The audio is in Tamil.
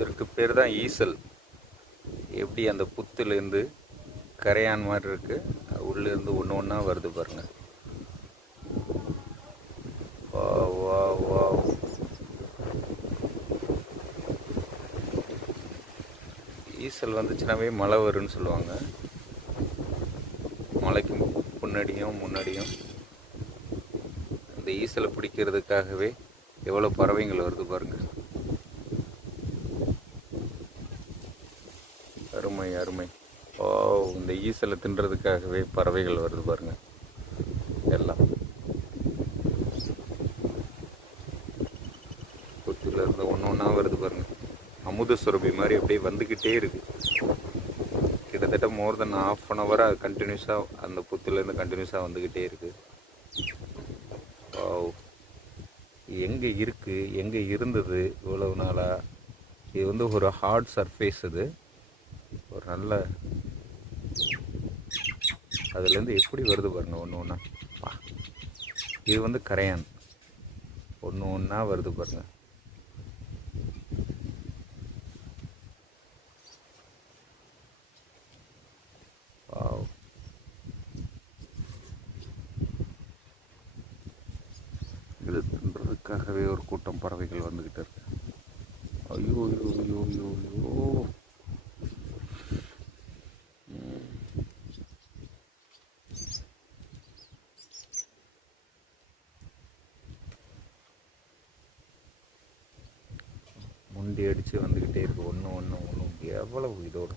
இதற்கு பேர் தான் ஈசல். எப்படி அந்த புத்துலேருந்து கரையான் மாதிரி இருக்குது உள்ளேருந்து ஒன்று ஒன்றா வருது பாருங்கள் வா வா வா. ஈசல் வந்துச்சுனாவே மழை வரும்னு சொல்லுவாங்க. மலைக்கு முன்னாடியும் முன்னாடியும் இந்த ஈசலை பிடிக்கிறதுக்காகவே எவ்வளோ பறவைங்கள் வருது பாருங்கள் அருமை அருமை. ஓ இந்த ஈசலை தின்றதுக்காகவே பறவைகள் வருது பாருங்க. எல்லாம். புத்துல இருந்து ஒன்று ஒன்றா வருது பாருங்க. அமுத சுரபி மாதிரி அப்படியே வந்துக்கிட்டே இருக்கு. கிட்டத்தட்ட மோர் தென் ஆஃப் அன் ஹவராக கண்டினியூஸாக அந்த புத்துலேருந்து கண்டினியூஸாக வந்துக்கிட்டே இருக்கு. ஓ எங்கே இருக்குது எங்கே இருந்தது? இவ்வளவு நாளாக இது வந்து ஒரு ஹார்ட் சர்ஃபேஸ் இது ஒரு நல்ல அதுலேருந்து எப்படி வருது பாருங்க ஒன்று ஒன்றா இது வந்து கரையான் ஒன்று ஒன்றா வருது பாருங்க. இது தின்றதுக்காகவே ஒரு கூட்டம் பறவைகள் வந்துக்கிட்டு இருக்கு. ஐயோ ஐயோ ஐயோ ஐயோ ஐயோ. உண்டி அடித்து வந்துக்கிட்டே இருக்குது ஒன்று ஒன்று ஒன்று எவ்வளவு இதோடு?